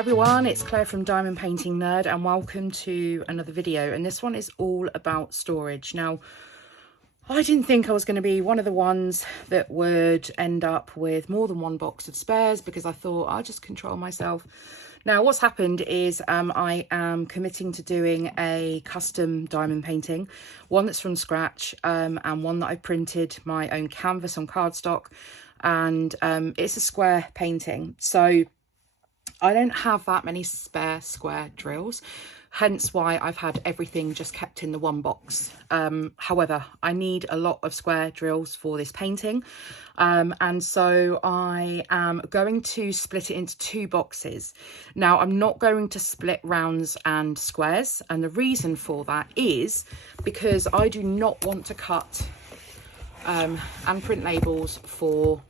Hi everyone, it's Claire from Diamond Painting Nerd and welcome to another video, and this one is all about storage. Now, I didn't think I was going to be one of the ones that would end up with more than one box of spares because I thought I'll just control myself. Now, what's happened is I am committing to doing a custom diamond painting, one that's from scratch and one that I printed my own canvas on cardstock, and it's a square painting. So I don't have that many spare square drills, hence why I've had everything just kept in the one box. However, I need a lot of square drills for this painting, and so I am going to split it into two boxes. Now, I'm not going to split rounds and squares, and the reason for that is because I do not want to cut and print labels for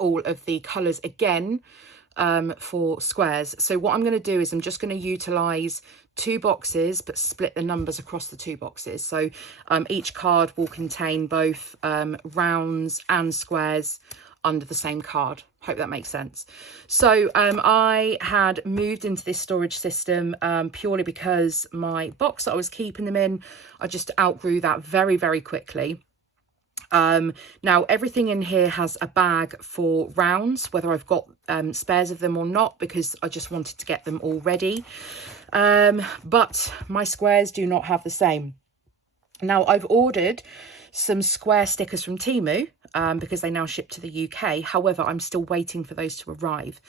all of the colours again for squares. So what I'm going to do is I'm just going to utilize two boxes but split the numbers across the two boxes. So each card will contain both rounds and squares under the same card. Hope that makes sense. So I had moved into this storage system purely because my box that I was keeping them in, I just outgrew that very, very quickly. Now everything in here has a bag for rounds, whether I've got spares of them or not, because I just wanted to get them all ready. But my squares do not have the same. Now, I've ordered some square stickers from Temu because they now ship to the UK. However, I'm still waiting for those to arrive.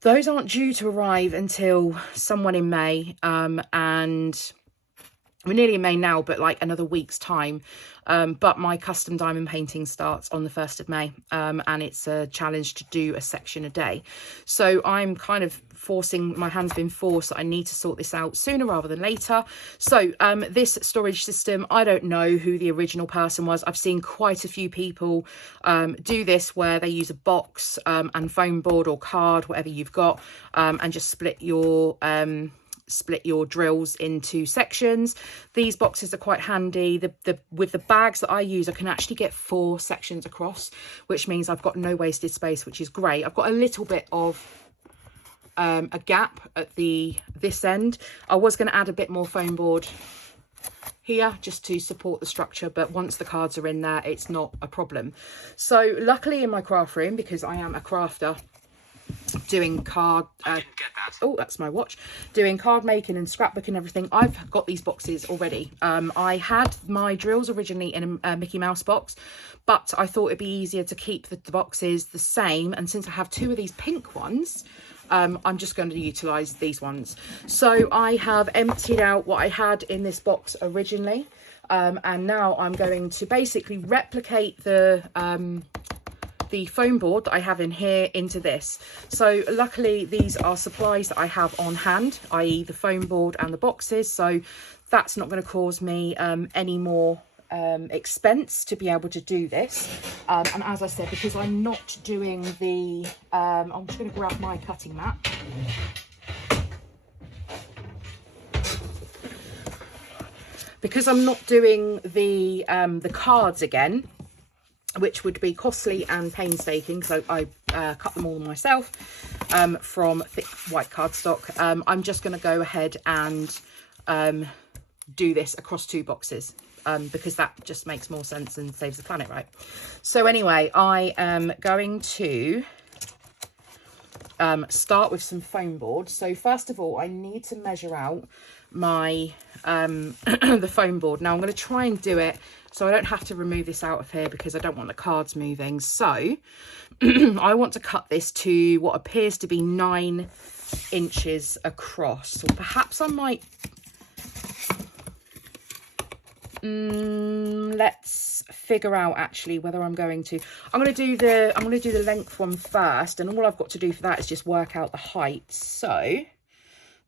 Those aren't due to arrive until someone in May, and we're nearly in May now, but like another week's time. But my custom diamond painting starts on the 1st of May, and it's a challenge to do a section a day. So I'm kind of forcing, my hand's been forced that I need to sort this out sooner rather than later. So this storage system, I don't know who the original person was. I've seen quite a few people do this where they use a box and foam board or card, whatever you've got, and just split your drills into sections. These boxes are quite handy. With the bags that I use, I can actually get 4 sections across, which means I've got no wasted space, which is great. I've got a little bit of a gap at this end. I was going to add a bit more foam board here just to support the structure, but once the cards are in there, it's not a problem. So luckily in my craft room, because I am a crafter, doing card oh, that's my watch, doing card making and scrapbook and everything, I've got these boxes already. I had my drills originally in a Mickey Mouse box, but I thought it'd be easier to keep the boxes the same, and since I have 2 of these pink ones, I'm just going to utilize these ones. So I have emptied out what I had in this box originally, and now I'm going to basically replicate the foam board that I have in here into this. So luckily these are supplies that I have on hand, i.e. the foam board and the boxes, so that's not going to cause me any more expense to be able to do this. And as I said, because I'm not doing the I'm just going to grab my cutting mat. Because I'm not doing the cards again, which would be costly and painstaking, so I cut them all myself from thick white cardstock. I'm just going to go ahead and do this across 2 boxes because that just makes more sense and saves the planet, right? So anyway, I am going to start with some foam board. So first of all, I need to measure out my the foam board. Now I'm going to try and do it so I don't have to remove this out of here because I don't want the cards moving. So I want to cut this to what appears to be 9 inches across, or perhaps I might let's figure out actually whether I'm going to do the length one first, and all I've got to do for that is just work out the height. So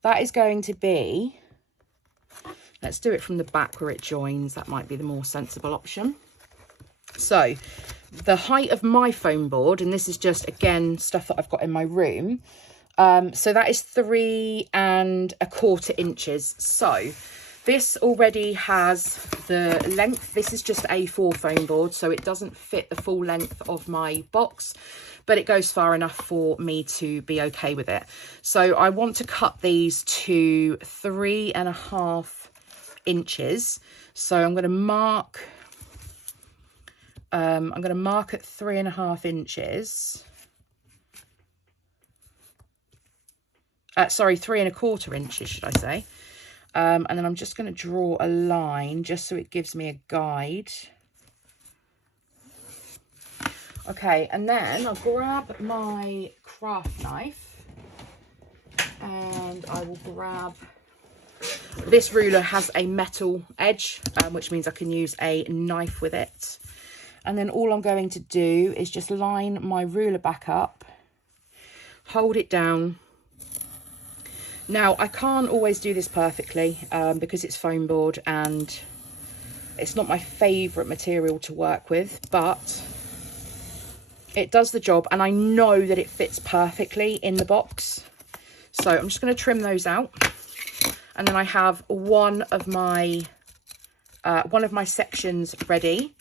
that is going to be, let's do it from the back where it joins. That might be the more sensible option. So the height of my foam board, and this is just again stuff that I've got in my room, so that is 3 1/4 inches. So This already has the length. This is just A4 foam board, so it doesn't fit the full length of my box, but it goes far enough for me to be okay with it. So I want to cut these to 3.5 inches. So I'm going to mark at 3.5 inches. Sorry, 3.25 inches, should I say. And then I'm just going to draw a line just so it gives me a guide. Okay, and then I'll grab my craft knife and I will grab, this ruler has a metal edge, which means I can use a knife with it. And then all I'm going to do is just line my ruler back up, hold it down. Now, I can't always do this perfectly because it's foam board and it's not my favourite material to work with, but it does the job and I know that it fits perfectly in the box. So I'm just going to trim those out. And then I have one of my sections ready.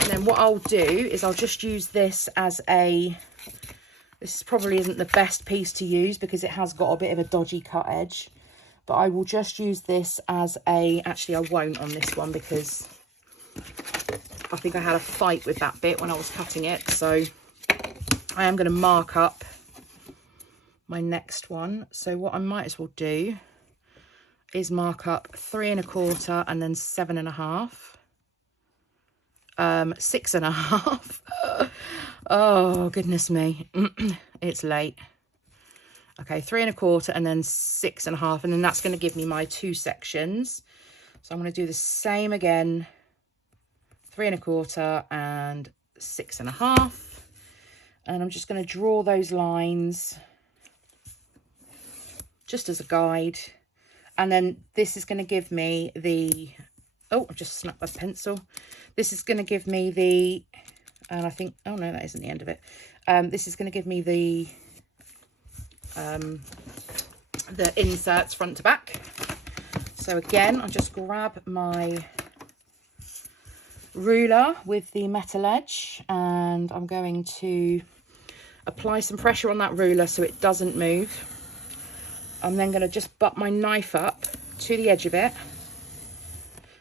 And then what I'll do is I'll just use this as this probably isn't the best piece to use because it has got a bit of a dodgy cut edge, but I will just use this as actually I won't on this one because I think I had a fight with that bit when I was cutting it. So I am going to mark up my next one. So what I might as well do is mark up 3.25 and then 7.5. 6.5. Oh, goodness me. It's late. Okay, 3.25 and then 6.5. And then that's going to give me my 2 sections. So I'm going to do the same again. 3.25 and 6.5. And I'm just going to draw those lines just as a guide. And then this is going to give me the... Oh, I've just snapped my pencil. This is going to give me the... And I think... Oh, no, that isn't the end of it. This is going to give me the inserts front to back. So again, I'll just grab my ruler with the metal edge. And I'm going to apply some pressure on that ruler so it doesn't move. I'm then going to just butt my knife up to the edge of it.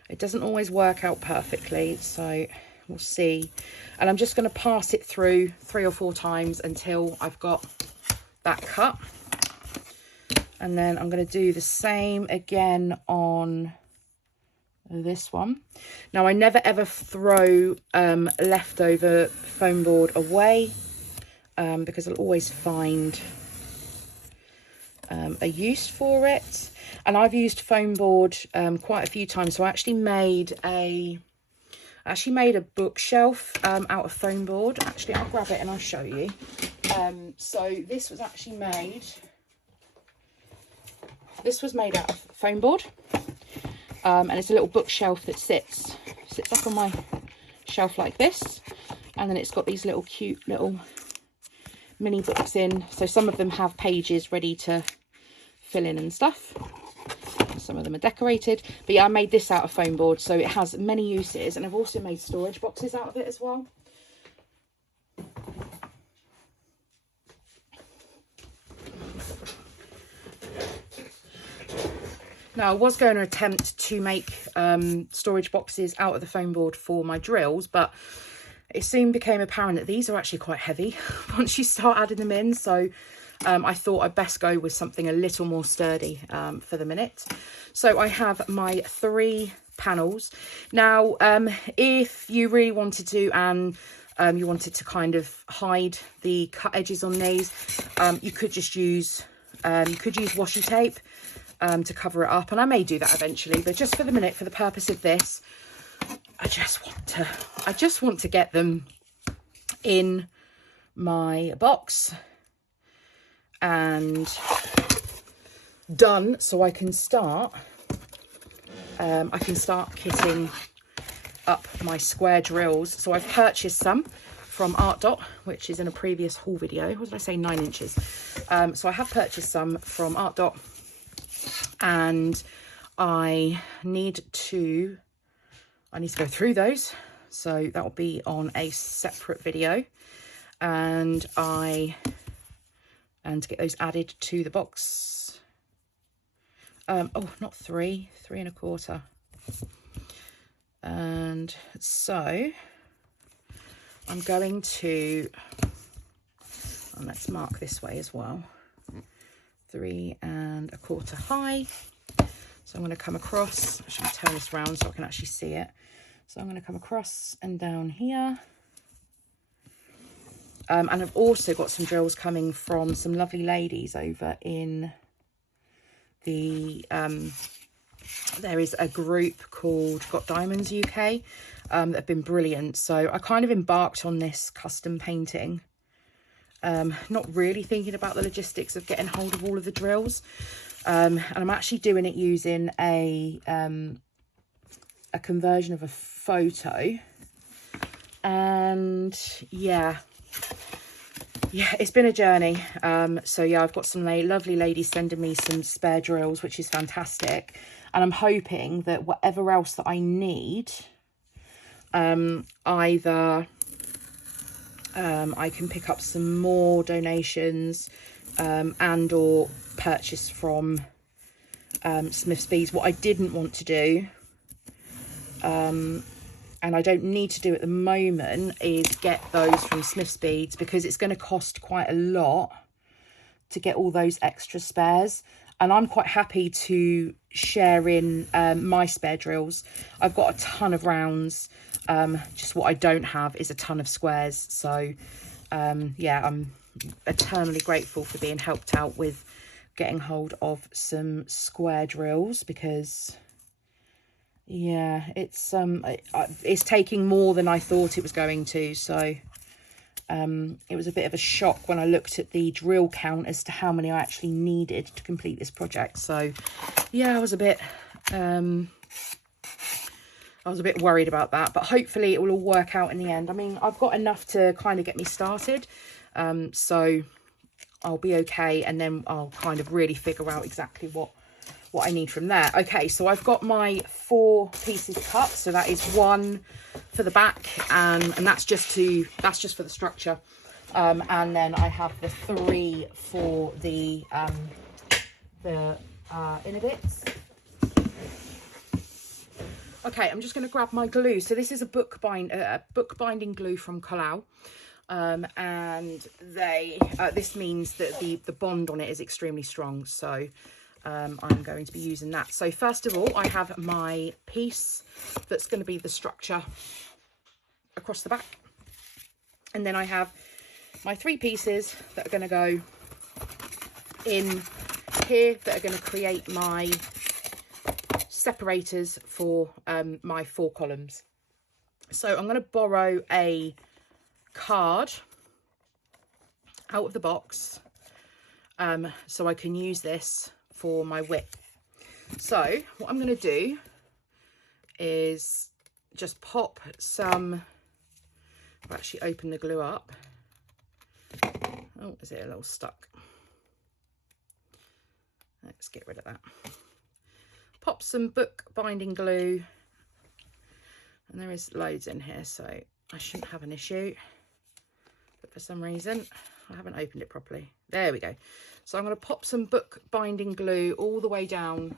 It doesn't always work out perfectly, so we'll see. And I'm just going to pass it through 3 or 4 times until I've got that cut. And then I'm going to do the same again on this one. Now, I never ever throw leftover foam board away because I'll always find a use for it. And I've used foam board quite a few times. So I actually made a bookshelf out of foam board. Actually, I'll grab it and I'll show you. So this was actually made. This was made out of foam board, and it's a little bookshelf that sits up on my shelf like this, and then it's got these little cute little mini books in. So some of them have pages ready to fill in and stuff. Some of them are decorated, but yeah, I made this out of foam board, so it has many uses. And I've also made storage boxes out of it as well. Now, I was going to attempt to make storage boxes out of the foam board for my drills, but it soon became apparent that these are actually quite heavy once you start adding them in. So I thought I'd best go with something a little more sturdy for the minute. So I have my 3 panels. Now, if you really wanted to and you wanted to kind of hide the cut edges on these, you could just use washi tape to cover it up. And I may do that eventually, but just for the minute, for the purpose of this, I just want to get them in my box and done, so I can start kitting up my square drills. So I've purchased some from Art Dot, which is in a previous haul video. What did I say? 9 inches. So I have purchased some from Art Dot, and I need to go through those, so that will be on a separate video, and to get those added to the box. Oh, not 3.25. And so I'm going to, and let's mark this way as well, 3.25 high. So I'm going to come across, I should turn this around so I can actually see it. So I'm going to come across and down here. And I've also got some drills coming from some lovely ladies over in the, there is a group called Got Diamonds UK that have been brilliant. So I kind of embarked on this custom painting, not really thinking about the logistics of getting hold of all of the drills. And I'm actually doing it using a conversion of a photo. And yeah, it's been a journey. So yeah, I've got some lovely ladies sending me some spare drills, which is fantastic. And I'm hoping that whatever else that I need, either I can pick up some more donations and or purchase from Smith's Bees. What I didn't want to do, and I don't need to do at the moment, is get those from Smith's Beads, because it's going to cost quite a lot to get all those extra spares. And I'm quite happy to share in my spare drills. I've got a ton of rounds. Just what I don't have is a ton of squares. So yeah, I'm eternally grateful for being helped out with getting hold of some square drills, because yeah, it's taking more than I thought it was going to. So it was a bit of a shock when I looked at the drill count as to how many I actually needed to complete this project. So yeah, I was a bit worried about that, but hopefully it will all work out in the end. I mean, I've got enough to kind of get me started, so I'll be okay, and then I'll kind of really figure out exactly what I need from there. Okay, so I've got my 4 pieces cut, so that is 1 for the back, and that's just for the structure, and then I have the 3 for the inner bits. Okay, I'm just going to grab my glue. So this is a book binding glue from Kalau. And this means that the bond on it is extremely strong. So I'm going to be using that. So first of all, I have my piece that's going to be the structure across the back. And then I have my 3 pieces that are going to go in here that are going to create my separators for my 4 columns. So I'm going to borrow a card out of the box so I can use this for my width. So what I'm going to do is just pop some, I'll actually open the glue up. Oh, is it a little stuck? Let's get rid of that. Pop some book binding glue, and there is loads in here, so I shouldn't have an issue, but for some reason I haven't opened it properly. There we go. So I'm going to pop some book binding glue all the way down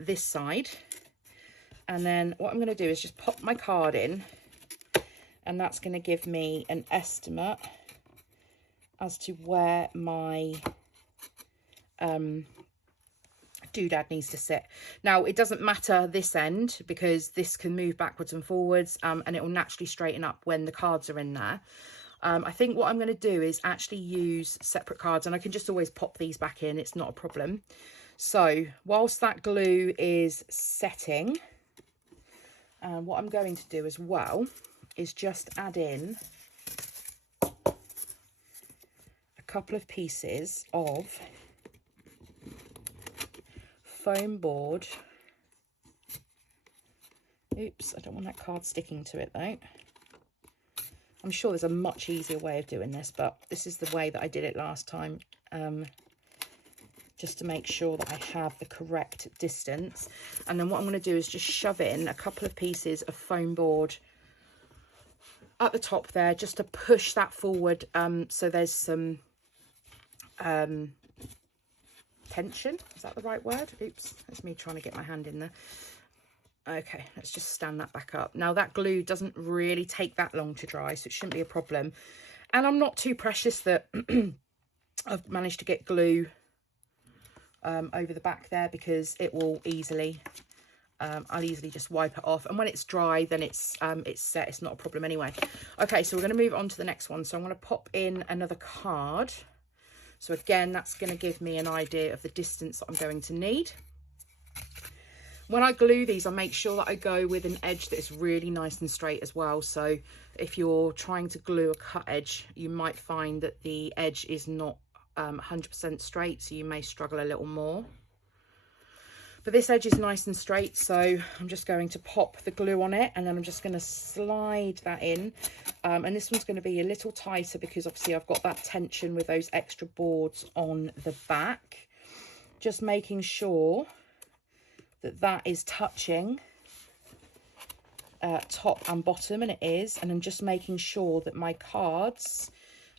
this side, and then what I'm going to do is just pop my card in, and that's going to give me an estimate as to where my doodad needs to sit. Now it doesn't matter this end, because this can move backwards and forwards, and it will naturally straighten up when the cards are in there. I think what I'm going to do is actually use separate cards, and I can just always pop these back in, it's not a problem. So whilst that glue is setting, what I'm going to do as well is just add in a couple of pieces of foam board. Oops, I don't want that card sticking to it though. I'm sure there's a much easier way of doing this, but this is the way that I did it last time. just to make sure that I have the correct distance. And then what I'm going to do is just shove in a couple of pieces of foam board at the top there, just to push that forward, so there's some tension. Is that the right word? Oops, that's me trying to get my hand in there. Okay, let's just stand that back up. Now that glue doesn't really take that long to dry, so it shouldn't be a problem. And I'm not too precious that I've managed to get glue over the back there, because it will easily, I'll easily just wipe it off. And when it's dry, then it's set. It's not a problem anyway. Okay, so we're going to move on to the next one. So I'm going to pop in another card. So again, that's going to give me an idea of the distance that I'm going to need. When I glue these, I make sure that I go with an edge that is really nice and straight as well. So if you're trying to glue a cut edge, you might find that the edge is not 100% straight, so you may struggle a little more. But this edge is nice and straight, so I'm just going to pop the glue on it, and then I'm just going to slide that in. And this one's going to be a little tighter because obviously I've got that tension with those extra boards on the back. Just making sure that that is touching top and bottom, and it is. And I'm just making sure that my cards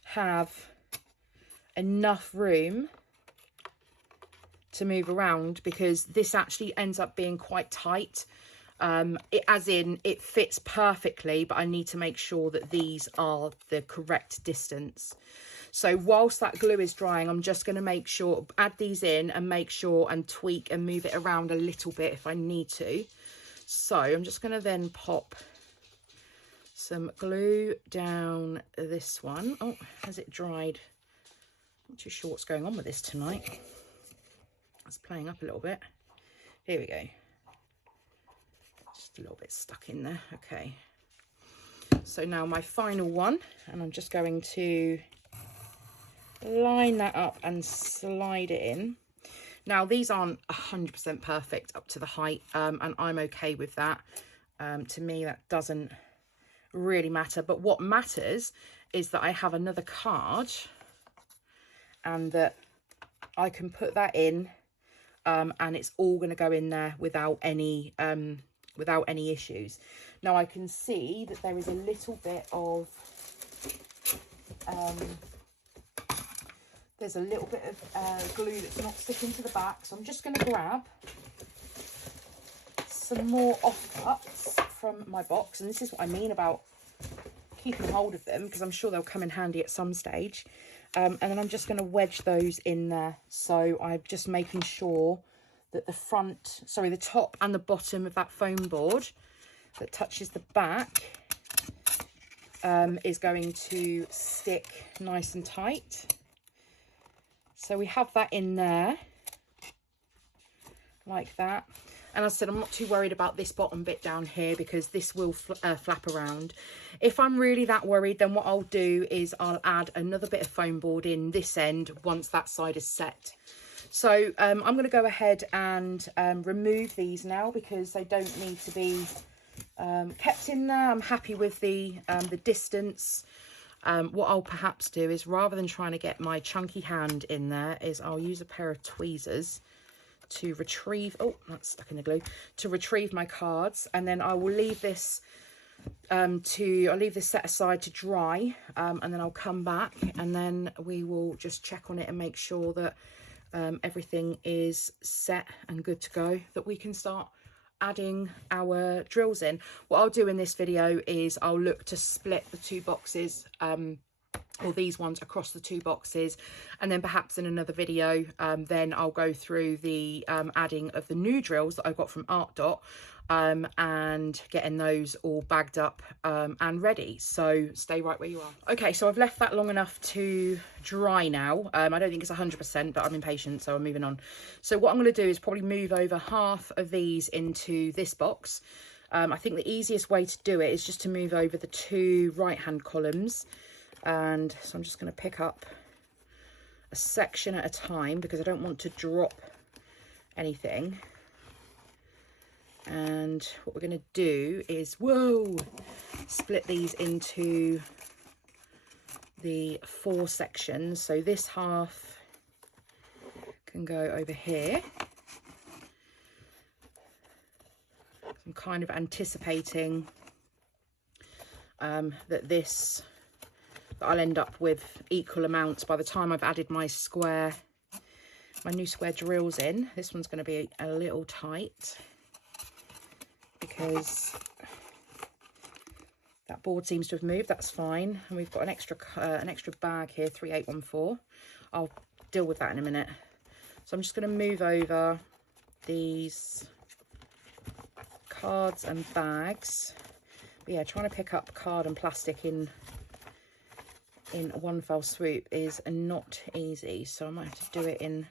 have enough room to move around, because this actually ends up being quite tight, as in it fits perfectly, but I need to make sure that these are the correct distance. So whilst that glue is drying, I'm just going to make sure, add these in and make sure and tweak and move it around a little bit if I need to. So I'm just going to then pop some glue down this one. Oh, has it dried? Not too sure what's going on with this tonight. It's playing up a little bit. Here we go. Just a little bit stuck in there. Okay. So now my final one, and I'm just going to line that up and slide it in. Now these aren't 100% perfect up to the height, and I'm okay with that. To me, that doesn't really matter. But what matters is that I have another card, and that I can put that in, and it's all going to go in there without any issues. Now I can see that there is a little bit of there's a little bit of glue that's not sticking to the back, so I'm just going to grab some more offcuts from my box. And this is what I mean about keeping hold of them, because I'm sure they'll come in handy at some stage. And then I'm just going to wedge those in there. So I'm just making sure that the top and the bottom of that foam board that touches the back is going to stick nice and tight. So we have that in there, like that. And as I said, I'm not too worried about this bottom bit down here, because this will flap around. If I'm really that worried, then what I'll do is I'll add another bit of foam board in this end once that side is set. So I'm going to go ahead and remove these now, because they don't need to be kept in there. I'm happy with the distance. What I'll perhaps do is, rather than trying to get my chunky hand in there, is I'll use a pair of tweezers to retrieve, oh, that's stuck in the glue, to retrieve my cards. And then I will leave this I'll leave this set aside to dry, and then I'll come back, and then we will just check on it and make sure that everything is set and good to go, that we can start adding our drills in. What I'll do in this video is I'll look to split the two boxes, or these ones, across the two boxes, and then perhaps in another video then I'll go through the adding of the new drills that I got from Art Dot, and getting those all bagged up and ready. So stay right where you are. Okay, so I've left that long enough to dry now. I don't think it's 100%, but I'm impatient, so I'm moving on. So what I'm going to do is probably move over half of these into this box. I think the easiest way to do it is just to move over the two right hand columns. And so I'm just going to pick up a section at a time, because I don't want to drop anything. And what we're going to do is, whoa, split these into the 4 sections. So this half can go over here. I'm kind of anticipating that I'll end up with equal amounts by the time I've added my new square drills in. This one's going to be a little tight because that board seems to have moved. That's fine. And we've got an extra bag here, 3814. I'll deal with that in a minute. So I'm just going to move over these cards and bags. But yeah, trying to pick up card and plastic in one fell swoop is not easy, so I might have to do it in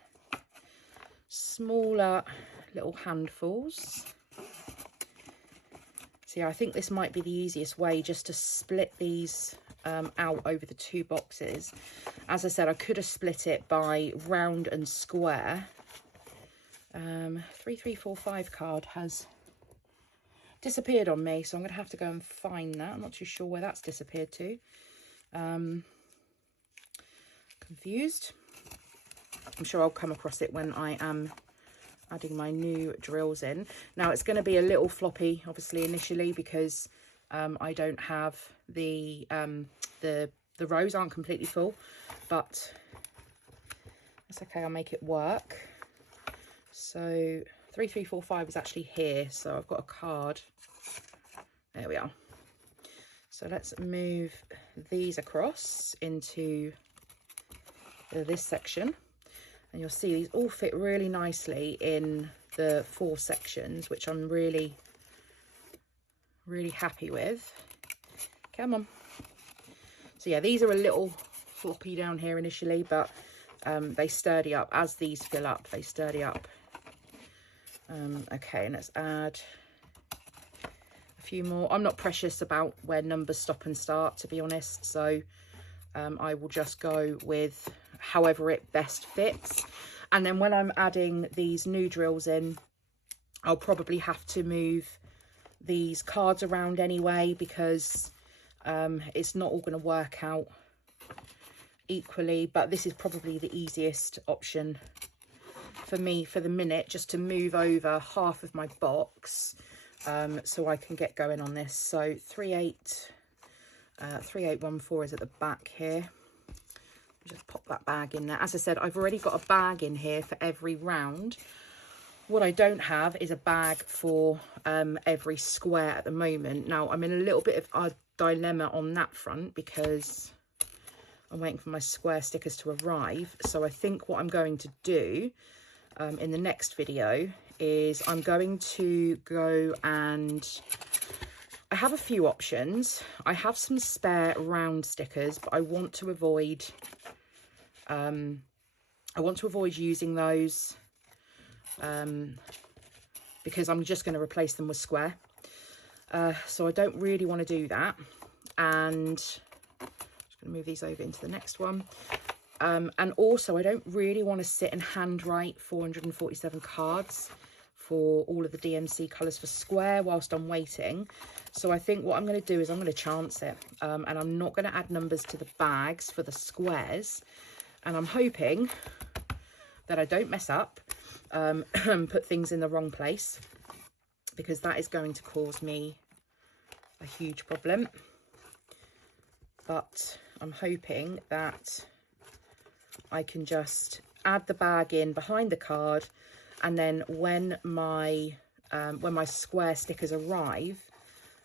smaller little handfuls. So yeah, I think this might be the easiest way, just to split these out over the 2 boxes. As I said, I could have split it by round and square. 3345 card has disappeared on me, so I'm going to have to go and find that. I'm not too sure where that's disappeared to. Confused. I'm sure I'll come across it when I am adding my new drills in. Now it's going to be a little floppy, obviously, initially, because I don't have the rows aren't completely full, but that's okay. I'll make it work. So 3345 is actually here, so I've got a card. There we are. So let's move these across into this section, and you'll see these all fit really nicely in the 4 sections, which I'm really happy with. Come on. So yeah, these are a little floppy down here initially, but they sturdy up. As these fill up, they sturdy up. Okay, and let's add a few more. I'm not precious about where numbers stop and start, to be honest, so I will just go with however it best fits. And then when I'm adding these new drills in, I'll probably have to move these cards around anyway, because it's not all going to work out equally. But this is probably the easiest option for me for the minute, just to move over half of my box so I can get going on this. So 3814 is at the back here. Just pop that bag in there. As I said, I've already got a bag in here for every round. What I don't have is a bag for every square at the moment. Now I'm in a little bit of a dilemma on that front, because I'm waiting for my square stickers to arrive. So I think what I'm going to do in the next video is I'm going to go and I have a few options. I have some spare round stickers, but I want to avoid using those because I'm just going to replace them with square. So I don't really want to do that. And I'm just going to move these over into the next one. And also I don't really want to sit and handwrite 447 cards for all of the DMC colours for square whilst I'm waiting. So I think what I'm going to do is I'm going to chance it, and I'm not going to add numbers to the bags for the squares, and I'm hoping that I don't mess up and put things in the wrong place, because that is going to cause me a huge problem. But I'm hoping that I can just add the bag in behind the card, and then when my square stickers arrive,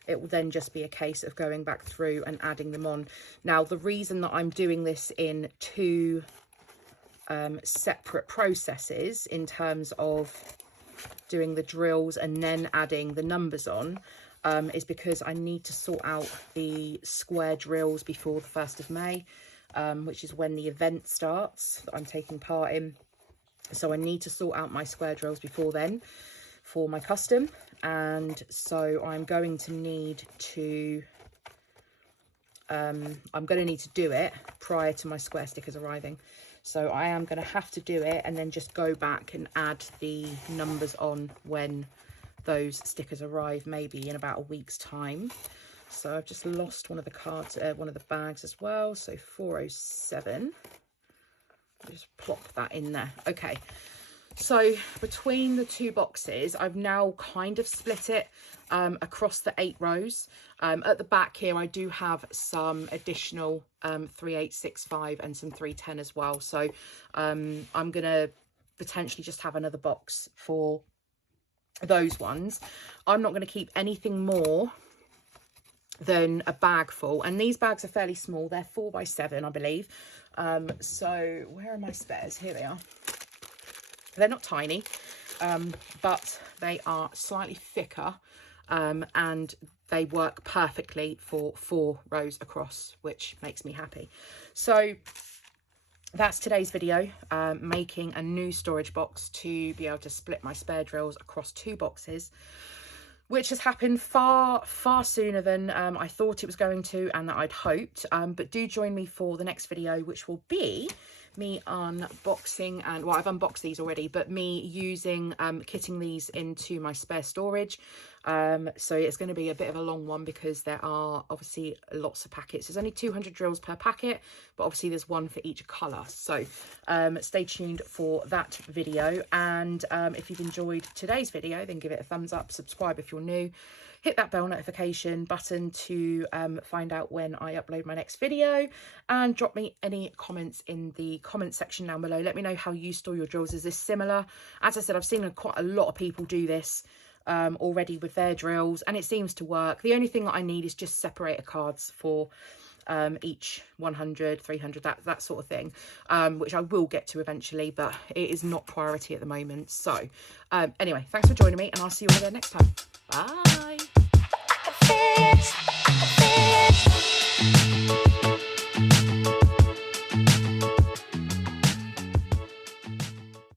it will then just be a case of going back through and adding them on. Now, the reason that I'm doing this in 2 separate processes in terms of doing the drills and then adding the numbers on is because I need to sort out the square drills before the 1st of May, which is when the event starts that I'm taking part in. So I need to sort out my square drills before then for my custom, and so I'm going to need to do it prior to my square stickers arriving. So I am going to have to do it and then just go back and add the numbers on when those stickers arrive, maybe in about a week's time. So I've just lost one of the cards, one of the bags as well. So 407. Just plop that in there. Okay, so between the two boxes, I've now kind of split it across the 8 rows. At the back here, I do have some additional 3865 and some 310 as well. So I'm going to potentially just have another box for those ones. I'm not going to keep anything more than a bag full, and these bags are fairly small. They're 4 by 7, I believe. So where are my spares? Here they are. They're not tiny, but they are slightly thicker, and they work perfectly for 4 rows across, which makes me happy. So that's today's video, making a new storage box to be able to split my spare drills across 2 boxes, which has happened far sooner than I thought it was going to and that I'd hoped. But do join me for the next video, which will be me unboxing, and well, I've unboxed these already, but me using kitting these into my spare storage. So it's going to be a bit of a long one because there are obviously lots of packets. There's only 200 drills per packet, but obviously there's one for each colour. So stay tuned for that video. And if you've enjoyed today's video, then give it a thumbs up, subscribe if you're new, hit that bell notification button to find out when I upload my next video, and drop me any comments in the comment section down below. Let me know how you store your drills. Is this similar? As I said, I've seen quite a lot of people do this already with their drills, and it seems to work. The only thing that I need is just separator cards for each 100, 300, that sort of thing, which I will get to eventually, but it is not priority at the moment. So anyway, thanks for joining me, and I'll see you all again next time. Bye.